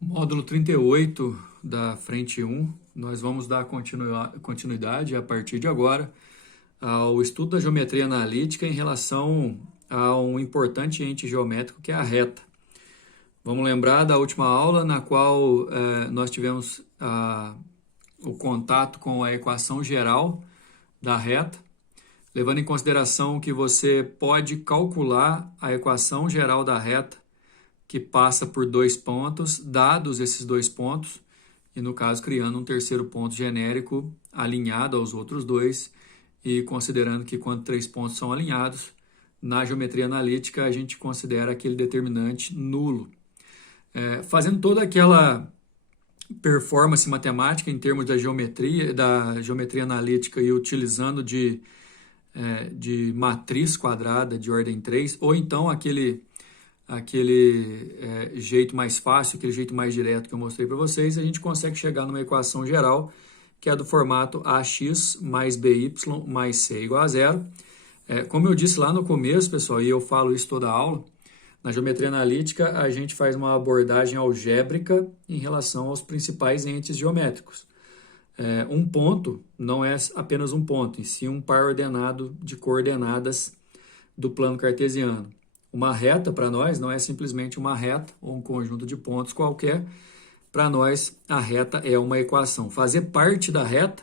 Módulo 38 da frente 1, nós vamos dar continuidade a partir de agora ao estudo da geometria analítica em relação a um importante ente geométrico que é a reta. Vamos lembrar da última aula na qual nós tivemos o contato com a equação geral da reta, levando em consideração que você pode calcular a equação geral da reta que passa por dois pontos, dados esses dois pontos, e no caso criando um terceiro ponto genérico alinhado aos outros dois, e considerando que quando três pontos são alinhados, na geometria analítica a gente considera aquele determinante nulo. Fazendo toda aquela performance matemática em termos da geometria analítica e utilizando de matriz quadrada de ordem 3, ou então aquele jeito mais fácil, aquele jeito mais direto que eu mostrei para vocês, a gente consegue chegar numa equação geral, que é do formato ax mais by mais c igual a zero. Como eu disse lá no começo, pessoal, e eu falo isso toda a aula, na geometria analítica a gente faz uma abordagem algébrica em relação aos principais entes geométricos. Um ponto não é apenas um ponto, e sim um par ordenado de coordenadas do plano cartesiano. Uma reta, para nós, não é simplesmente uma reta ou um conjunto de pontos qualquer. Para nós, a reta é uma equação. Fazer parte da reta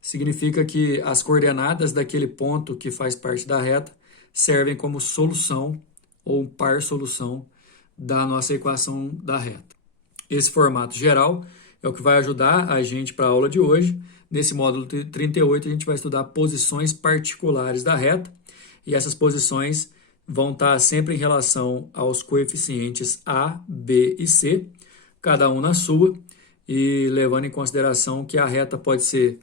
significa que as coordenadas daquele ponto que faz parte da reta servem como solução ou par solução da nossa equação da reta. Esse formato geral é o que vai ajudar a gente para a aula de hoje. Nesse módulo 38, a gente vai estudar posições particulares da reta, e essas posições vão estar sempre em relação aos coeficientes A, B e C, cada um na sua, e levando em consideração que a reta pode ser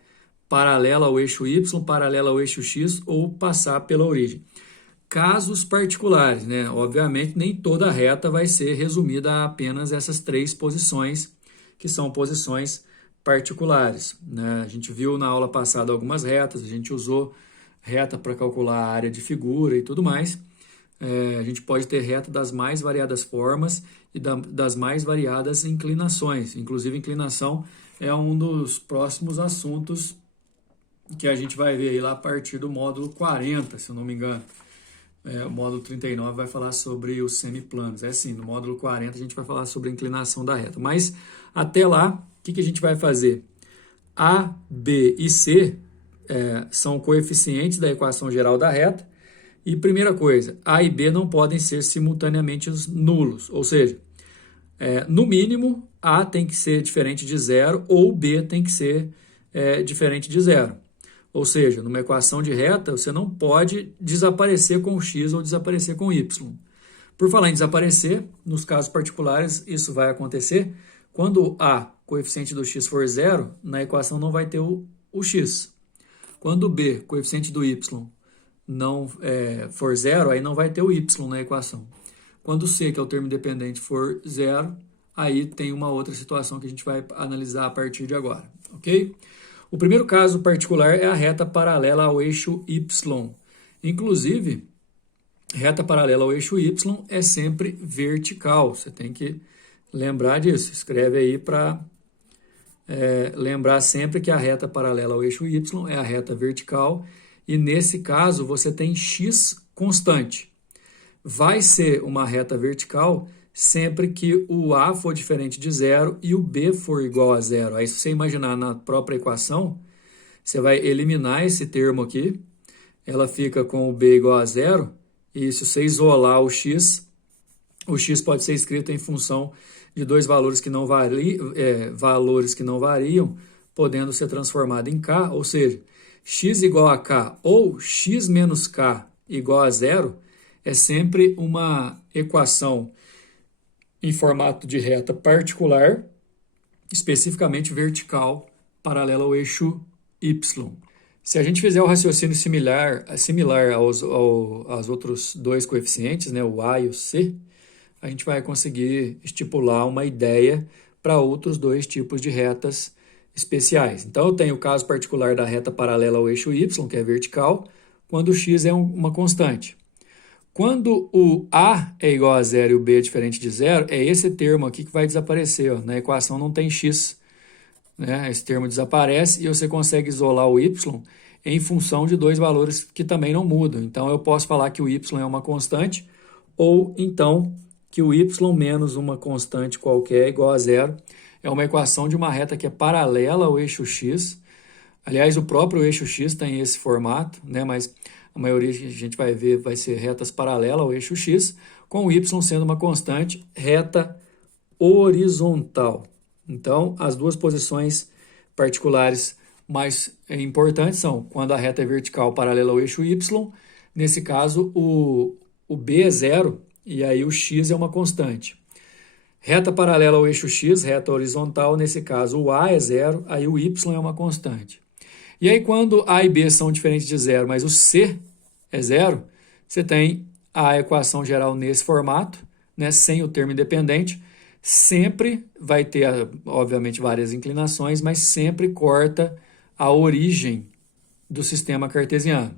paralela ao eixo Y, paralela ao eixo X ou passar pela origem. Casos particulares, né? Obviamente, nem toda reta vai ser resumida a apenas essas três posições, que são posições particulares, né? A gente viu na aula passada algumas retas, a gente usou reta para calcular a área de figura e tudo mais. A gente pode ter reta das mais variadas formas e das mais variadas inclinações. Inclusive, inclinação é um dos próximos assuntos que a gente vai ver aí lá a partir do módulo 40, se eu não me engano. O módulo 39 vai falar sobre os semiplanos. Sim, no módulo 40 a gente vai falar sobre a inclinação da reta. Mas até lá, o que a gente vai fazer? A, B e C são coeficientes da equação geral da reta. E primeira coisa, A e B não podem ser simultaneamente nulos, ou seja, no mínimo, A tem que ser diferente de zero ou B tem que ser diferente de zero. Ou seja, numa equação de reta, você não pode desaparecer com x ou desaparecer com y. Por falar em desaparecer, nos casos particulares, isso vai acontecer quando A, coeficiente do x, for zero, na equação não vai ter o x. Quando B, coeficiente do y, não for zero, aí não vai ter o y na equação. Quando C, que é o termo independente, for zero, aí tem uma outra situação que a gente vai analisar a partir de agora, ok? O primeiro caso particular é a reta paralela ao eixo y. Inclusive, reta paralela ao eixo y é sempre vertical. Você tem que lembrar disso. Escreve aí para lembrar sempre que a reta paralela ao eixo y é a reta vertical. E nesse caso, você tem x constante. Vai ser uma reta vertical sempre que o A for diferente de zero e o B for igual a zero. Aí, se você imaginar na própria equação, você vai eliminar esse termo aqui. Ela fica com o B igual a zero. E se você isolar o x pode ser escrito em função de dois valores que não variam, podendo ser transformado em k, ou seja, x igual a k ou x menos k igual a zero é sempre uma equação em formato de reta particular, especificamente vertical, paralela ao eixo y. Se a gente fizer o raciocínio similar aos outros dois coeficientes, né, o a e o c, a gente vai conseguir estipular uma ideia para outros dois tipos de retas especiais. Então, eu tenho o caso particular da reta paralela ao eixo y, que é vertical, quando x é uma constante. Quando o A é igual a zero e o B é diferente de zero, é esse termo aqui que vai desaparecer. Ó. Na equação não tem x, né? Esse termo desaparece e você consegue isolar o y em função de dois valores que também não mudam. Então, eu posso falar que o y é uma constante ou, então, que o y menos uma constante qualquer igual a zero. É uma equação de uma reta que é paralela ao eixo x. Aliás, o próprio eixo x tem esse formato, né? Mas a maioria que a gente vai ver vai ser retas paralelas ao eixo x, com o y sendo uma constante reta horizontal. Então, as duas posições particulares mais importantes são quando a reta é vertical paralela ao eixo y, nesse caso o b é zero e aí o x é uma constante. Reta paralela ao eixo x, reta horizontal, nesse caso o a é zero, aí o y é uma constante. E aí quando a e b são diferentes de zero, mas o c é zero, você tem a equação geral nesse formato, né, sem o termo independente, sempre vai ter, obviamente, várias inclinações, mas sempre corta a origem do sistema cartesiano.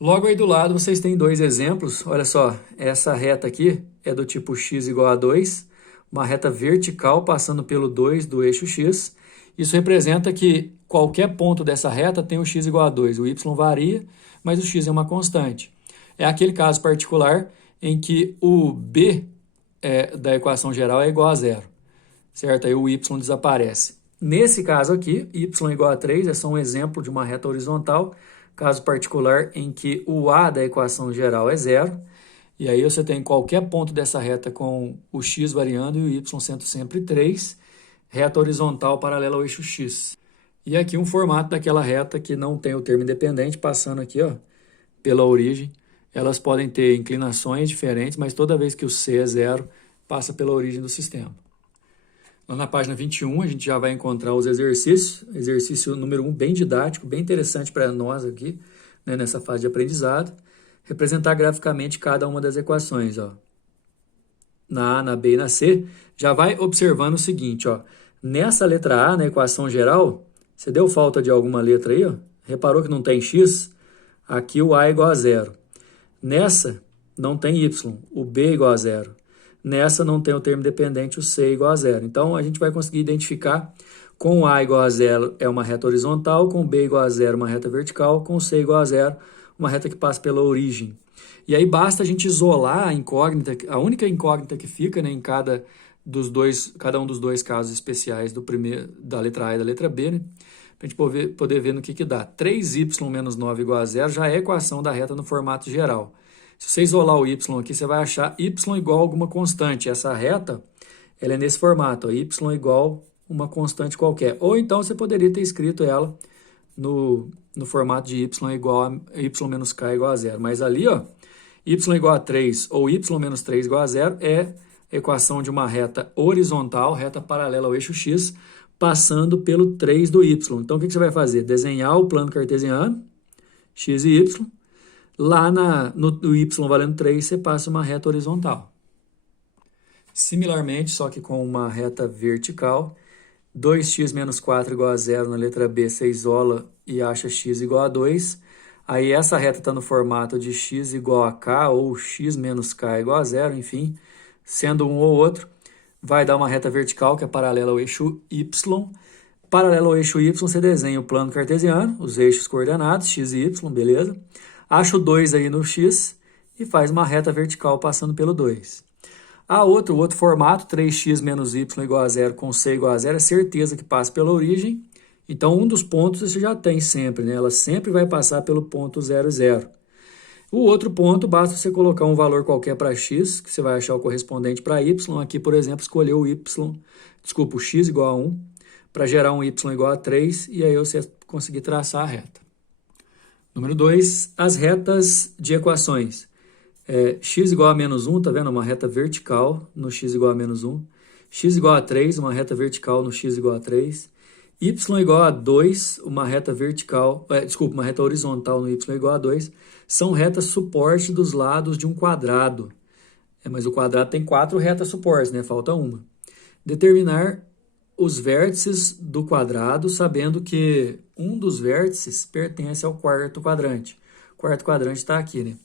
Logo aí do lado vocês têm dois exemplos. Olha só, essa reta aqui é do tipo x igual a 2, uma reta vertical passando pelo 2 do eixo x. Isso representa que qualquer ponto dessa reta tem o x igual a 2. O y varia, mas o x é uma constante. É aquele caso particular em que o b da equação geral é igual a zero, certo? Aí o y desaparece. Nesse caso aqui, y igual a 3 é só um exemplo de uma reta horizontal, caso particular em que o a da equação geral é zero, e aí você tem qualquer ponto dessa reta com o x variando e o y sendo sempre 3, reta horizontal paralela ao eixo x. E aqui um formato daquela reta que não tem o termo independente, passando aqui ó, pela origem. Elas podem ter inclinações diferentes, mas toda vez que o c é zero, passa pela origem do sistema. Lá na página 21, a gente já vai encontrar os exercícios. Exercício número 1, bem didático, bem interessante para nós aqui, né, nessa fase de aprendizado. Representar graficamente cada uma das equações. Ó. Na A, na B e na C, já vai observando o seguinte. Ó. Nessa letra A, na equação geral, você deu falta de alguma letra aí? Ó? Reparou que não tem x? Aqui o A é igual a zero. Nessa, não tem y, o b é igual a zero. Nessa, não tem o termo dependente, o c é igual a zero. Então, a gente vai conseguir identificar com o a igual a zero é uma reta horizontal, com o b igual a zero uma reta vertical, com o c igual a zero uma reta que passa pela origem. E aí basta a gente isolar a incógnita, a única incógnita que fica, né, em cada um dos dois casos especiais da letra A e da letra B, né? Para a gente poder ver no que dá. 3y menos 9 igual a zero já é a equação da reta no formato geral. Se você isolar o y aqui, você vai achar y igual a alguma constante. Essa reta, ela é nesse formato, ó, y igual a uma constante qualquer. Ou então você poderia ter escrito ela no formato de y igual a y menos k igual a zero. Mas ali, ó, y igual a 3 ou y menos 3 igual a zero é a equação de uma reta horizontal, reta paralela ao eixo x, passando pelo 3 do y. Então, o que você vai fazer? Desenhar o plano cartesiano, x e y. Lá no y valendo 3, você passa uma reta horizontal. Similarmente, só que com uma reta vertical, 2x menos 4 igual a zero na letra B, você isola e acha x igual a 2. Aí essa reta está no formato de x igual a k ou x menos k igual a zero, enfim, sendo um ou outro. Vai dar uma reta vertical que é paralela ao eixo y. Paralelo ao eixo y, você desenha o plano cartesiano, os eixos coordenados, x e y, beleza? Acha o 2 aí no x e faz uma reta vertical passando pelo 2. O outro formato, 3x menos y igual a zero com c igual a zero, é certeza que passa pela origem. Então, um dos pontos você já tem sempre, né? Ela sempre vai passar pelo ponto 0, 0. O outro ponto, basta você colocar um valor qualquer para x, que você vai achar o correspondente para y. Aqui, por exemplo, escolher o x igual a 1, para gerar um y igual a 3, e aí você conseguir traçar a reta. Número 2, as retas de equações. X igual a menos 1, tá vendo? Uma reta vertical no x igual a menos 1. X igual a 3, uma reta vertical no x igual a 3. Y igual a 2, uma reta uma reta horizontal no y igual a 2. São retas suporte dos lados de um quadrado. Mas o quadrado tem 4 retas suportes, né? Falta uma. Determinar os vértices do quadrado, sabendo que um dos vértices pertence ao quarto quadrante. O quarto quadrante está aqui, né?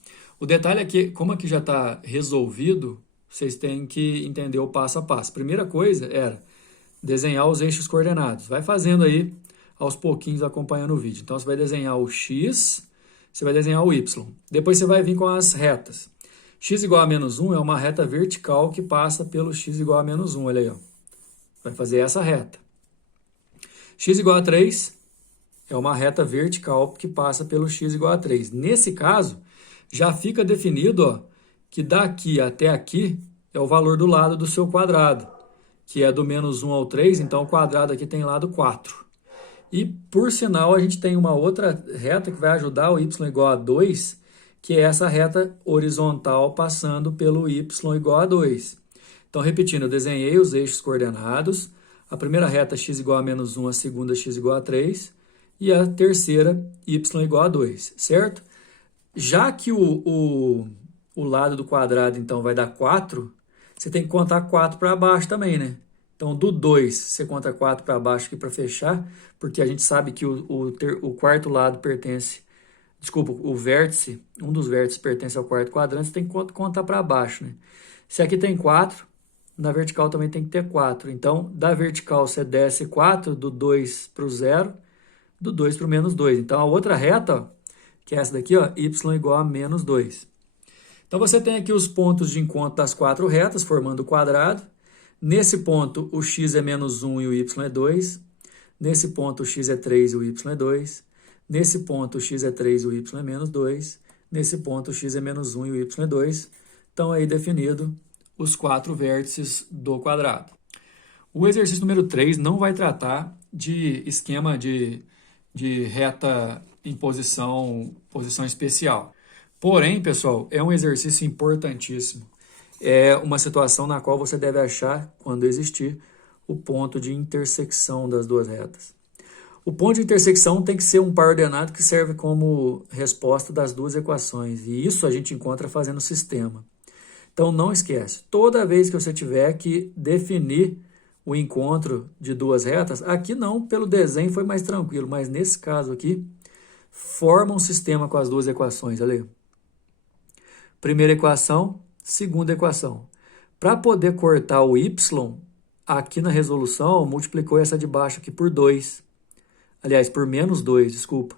O detalhe é que, como aqui já está resolvido, vocês têm que entender o passo a passo. Primeira coisa era desenhar os eixos coordenados. Vai fazendo aí aos pouquinhos acompanhando o vídeo. Então você vai desenhar o x, você vai desenhar o y. Depois você vai vir com as retas. X igual a menos 1 é uma reta vertical que passa pelo x igual a menos 1. Olha aí, ó. Vai fazer essa reta. X igual a 3 é uma reta vertical que passa pelo x igual a 3. Nesse caso, já fica definido, ó, que daqui até aqui é o valor do lado do seu quadrado, que é do menos 1 ao 3, então o quadrado aqui tem lado 4. E, por sinal, a gente tem uma outra reta que vai ajudar o y igual a 2, que é essa reta horizontal passando pelo y igual a 2. Então, repetindo, eu desenhei os eixos coordenados, a primeira reta x igual a menos 1, a segunda x igual a 3, e a terceira y igual a 2, certo? Já que o lado do quadrado, então, vai dar 4, você tem que contar 4 para baixo também, né? Então, do 2, você conta 4 para baixo aqui para fechar, porque a gente sabe que o quarto lado pertence... Desculpa, o vértice, um dos vértices pertence ao quarto quadrante, você tem que contar para baixo, né? Se aqui tem 4, na vertical também tem que ter 4. Então, da vertical você desce 4, do 2 para o 0, do 2 para o menos 2. Então, a outra reta, ó, que é essa daqui, ó, y igual a menos 2. Então, você tem aqui os pontos de encontro das 4 retas, formando o quadrado. Nesse ponto, o x é menos 1 e o y é 2. Nesse ponto, o x é 3 e o y é 2. Nesse ponto, o x é 3 e o y é menos 2. Nesse ponto, o x é menos 1 e o y é 2. Então, aí definido os 4 vértices do quadrado. O exercício número 3 não vai tratar de esquema de reta em posição especial. Porém, pessoal, é um exercício importantíssimo. É uma situação na qual você deve achar, quando existir, o ponto de intersecção das duas retas. O ponto de intersecção tem que ser um par ordenado que serve como resposta das duas equações. E isso a gente encontra fazendo sistema. Então, não esquece. Toda vez que você tiver que definir o encontro de duas retas, aqui não, pelo desenho foi mais tranquilo, mas nesse caso aqui, forma um sistema com as duas equações. Olha aí. Primeira equação, segunda equação. Para poder cortar o y, aqui na resolução, multiplicou essa de baixo aqui por 2. Aliás, por menos 2, desculpa.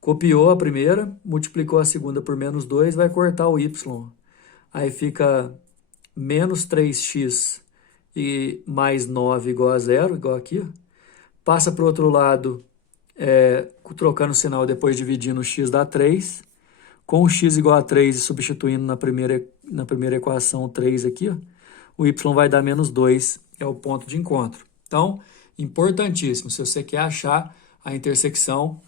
Copiou a primeira, multiplicou a segunda por menos 2, vai cortar o y. Aí fica menos 3x e mais 9 igual a 0, igual aqui. Ó. Passa para o outro lado, trocando o sinal depois dividindo o x dá 3. Com o x igual a 3 e substituindo na primeira equação 3 aqui, ó, o y vai dar menos 2, é o ponto de encontro. Então, importantíssimo, se você quer achar a intersecção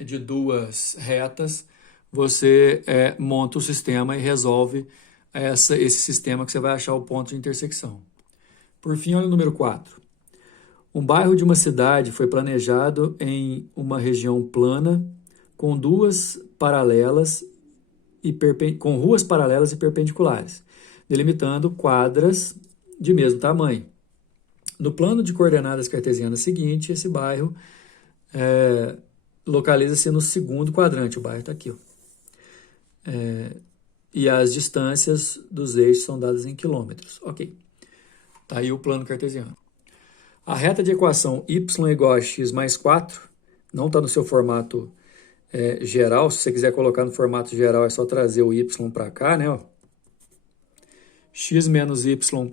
de duas retas, você monta o sistema e resolve esse sistema que você vai achar o ponto de intersecção. Por fim, olha o número 4. Um bairro de uma cidade foi planejado em uma região plana com ruas paralelas e perpendiculares, delimitando quadras de mesmo tamanho. No plano de coordenadas cartesianas seguinte, esse bairro localiza-se no segundo quadrante. O bairro está aqui. Ó. E as distâncias dos eixos são dadas em quilômetros. Ok. Está aí o plano cartesiano. A reta de equação y igual a x mais 4, não está no seu formato geral. Se você quiser colocar no formato geral, é só trazer o y para cá, né? Ó. X menos y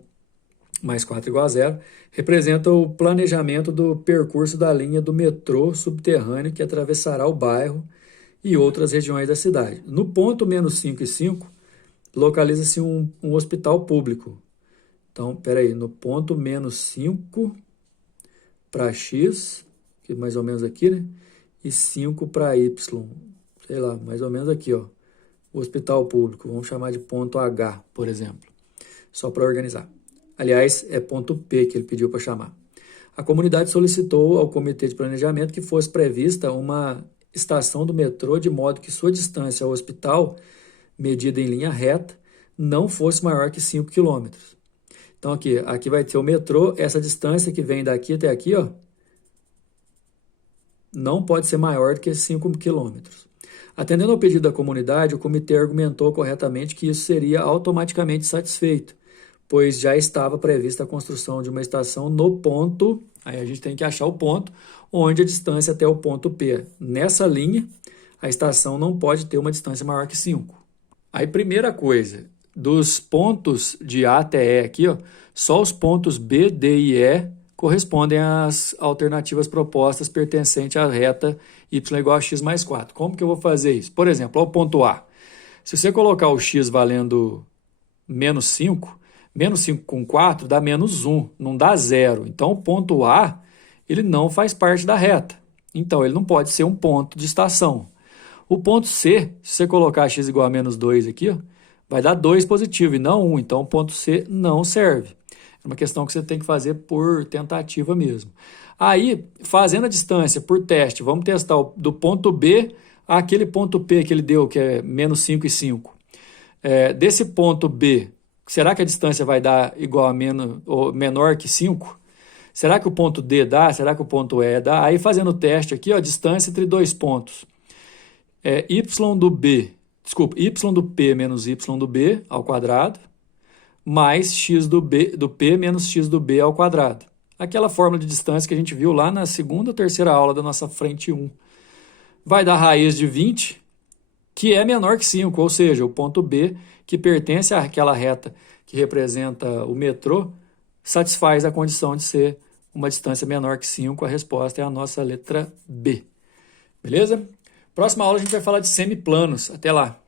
mais 4 igual a 0, representa o planejamento do percurso da linha do metrô subterrâneo que atravessará o bairro e outras regiões da cidade. No ponto menos 5 e 5, localiza-se um hospital público. Então, peraí, no ponto menos 5 para x, que é mais ou menos aqui, né? E 5 para y, sei lá, mais ou menos aqui, ó. O hospital público, vamos chamar de ponto H, por exemplo, só para organizar. Aliás, é ponto P que ele pediu para chamar. A comunidade solicitou ao comitê de planejamento que fosse prevista uma estação do metrô de modo que sua distância ao hospital, medida em linha reta, não fosse maior que 5 km. Então, aqui vai ter o metrô, essa distância que vem daqui até aqui, ó, não pode ser maior do que 5 quilômetros. Atendendo ao pedido da comunidade, o comitê argumentou corretamente que isso seria automaticamente satisfeito, pois já estava prevista a construção de uma estação no ponto, aí a gente tem que achar o ponto, onde a distância até o ponto P. Nessa linha, a estação não pode ter uma distância maior que 5. Aí, primeira coisa, dos pontos de A até E aqui, ó, só os pontos B, D e E correspondem às alternativas propostas pertencentes à reta y igual a x mais 4. Como que eu vou fazer isso? Por exemplo, ao ponto A. Se você colocar o x valendo menos 5 com 4 dá menos 1, não dá 0. Então, o ponto A ele não faz parte da reta. Então, ele não pode ser um ponto de estação. O ponto C, se você colocar x igual a menos 2 aqui, ó, vai dar 2 positivo e não 1. Então, o ponto C não serve. É uma questão que você tem que fazer por tentativa mesmo. Aí, fazendo a distância por teste, vamos testar do ponto B àquele ponto P que ele deu, que é menos 5 e 5. Desse ponto B, será que a distância vai dar igual a menos, ou menor que 5? Será que o ponto D dá? Será que o ponto E dá? Aí, fazendo o teste aqui, ó, distância entre dois pontos. Y do P menos y do B ao quadrado, mais x do P menos x do B ao quadrado. Aquela fórmula de distância que a gente viu lá na segunda ou terceira aula da nossa frente 1. Vai dar raiz de 20, que é menor que 5, ou seja, o ponto B, que pertence àquela reta que representa o metrô, satisfaz a condição de ser uma distância menor que 5. A resposta é a nossa letra B. Beleza? Próxima aula a gente vai falar de semiplanos. Até lá!